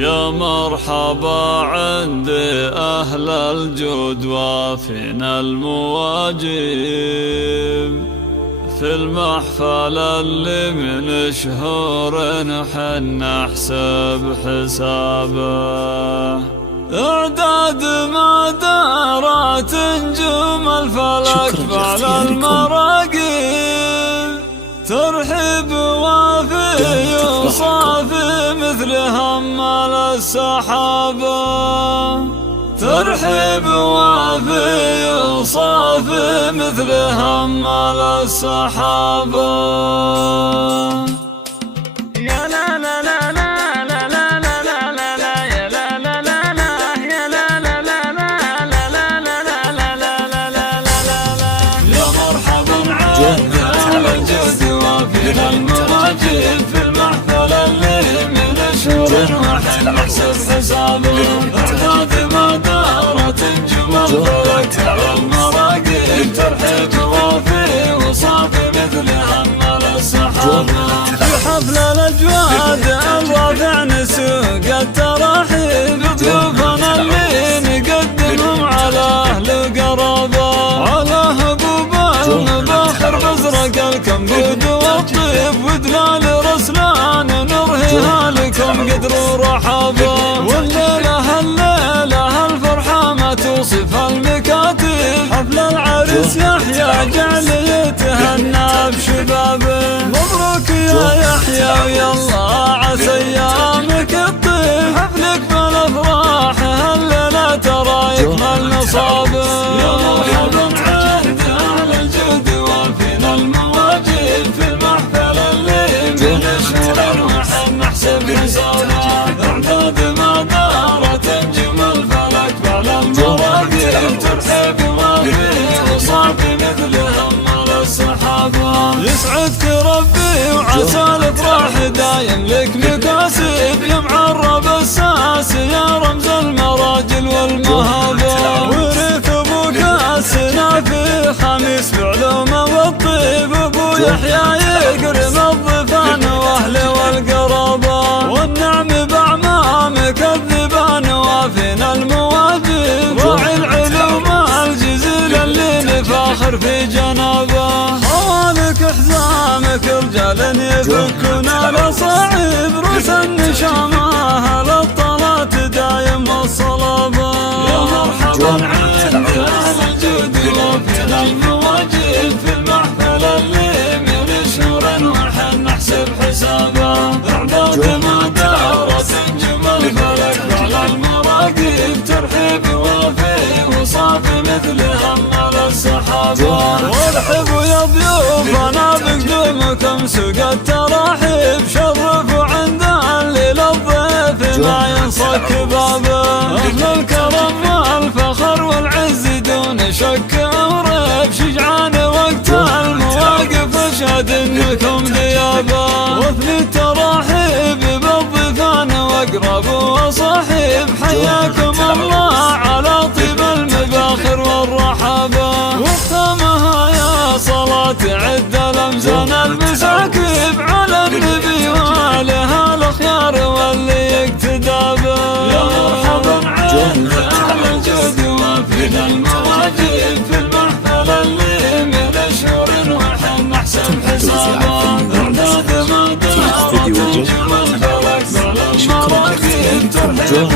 يا مرحبا عند أهل الجود وافينا المواجب في المحفل اللي من شهور حنا حسب حسابه. اعداد ما دارت نجوم الفلك فعل المراقب، ترحب وافي وصافي مثل همال السحابة، ترحب وافي وصافي مثل همال السحابة. المواجب في المحفل اللي من شهور وحن نحسب حسابه. اعداد ما دارت نجوم الفلك على المراقب، ترحب وافي وصافي مثل همال السحابة. في حفل الاجواد الرافع نسوق التراحيب، ضيوفنا اللي نقدمهم على اهل وقرابه، على هبوب المباخر بزرق الكمبود والطيب ودلال رسلان نرهيها لكم قدر ورحابه. والليلة الفرحة ما توصف المكاتب، حفل العرس يحيى جعل يتهنى بشبابه. مبروك يا يحيى ويلا عسى ايامك الطيب، حفلك بالافراح هالليلة ترى يكمل نصابه. يا مرحبا عند اهل الجود وافينا المواجب في المحفل اللي من شهور وحن نحسب حسابه. اعداد ما دارت نجوم الفلك على المراقب، ترحب وافي وصافي مثل همال السحابة. يسعدك ربي وعسى الافراح دايم لك مكاسب، يا معرب الساس يا رمز المراجل والمهابة. ورث ابوك السنا في خميس بعلومه والطيب، ابو يحيى يكرم الضيفان واهله والقرابه. والنعم باعمامك الذبان وافينا المواجب، راعي العلوم الجزيل اللي نفاخر في جنابه. خوالك حزامك رجال يفكون الاصاعب، رؤوس النشامه للطلات دايم الصلابه. يا مرحبا عند اهل الجود وافينا المواجب في المحفل اللي من شهور وحن نحسب حسابه. اعداد ما دارت نجوم الفلك على المراقب، ترحب وافي وصافي مثل همال السحابة. وارحبوا يا ضيوفنا بقدومكم سوق التراحيب، شرفوا عند الليل الضيف ما ينصك بابه. اهل الكرم والفخر والعز دون شك وريب، شجعان وقت المواقف اشهد انكم ذيابه. وفي التراحيب بالضيفان واقرب وصاحب، حياكم الله على طيب المباخر والرحابه. واختامها يا صلاة عد الامزان المساكب، على النبي وعليها الاخيار واللي يقتدى به. يا مرحبا عند اهل الجود وافينا المواجب في المحفل اللي من شهور وحن نحسب حسابه. اعداد ما دارت نجوم الفلك على المراقب، ترحب